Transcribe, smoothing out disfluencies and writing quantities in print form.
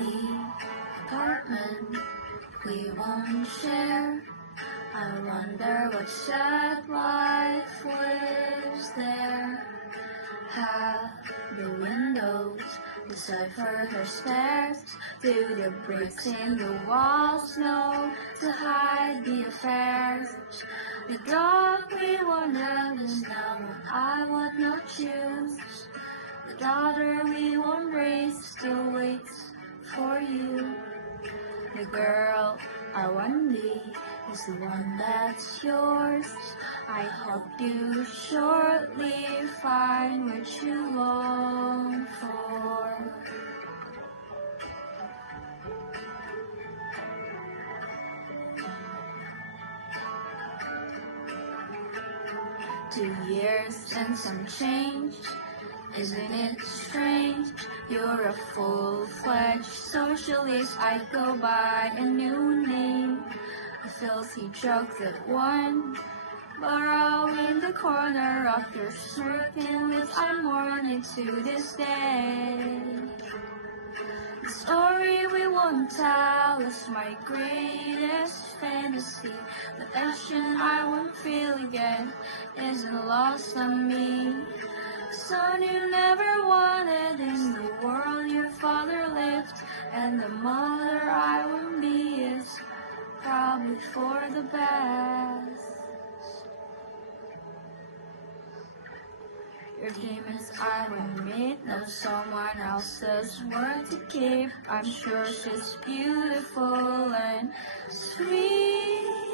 the apartment we won't share. I wonder what sad life lives there. Have the windows decipher her stairs? Do the bricks in the walls know to hide the affairs? The dog we won't have is now what I would not choose. The daughter we won't raise still waits for you. The girl I want be is the one that's yours. I hope you shortly find what you long for. Two years and some change, isn't it strange? You're a full-fledged socialist. I go by a new name, a filthy joke that won. Burrow in the corner of your smirking lips, I mourn it to this day. The story we won't tell is my greatest fantasy. The passion I won't feel again isn't lost on me. Son you never wanted in the world your father lived, and the mother I won't be is probably for the best. Your game is I will meet, no someone else's word to keep. I'm sure she's beautiful and sweet.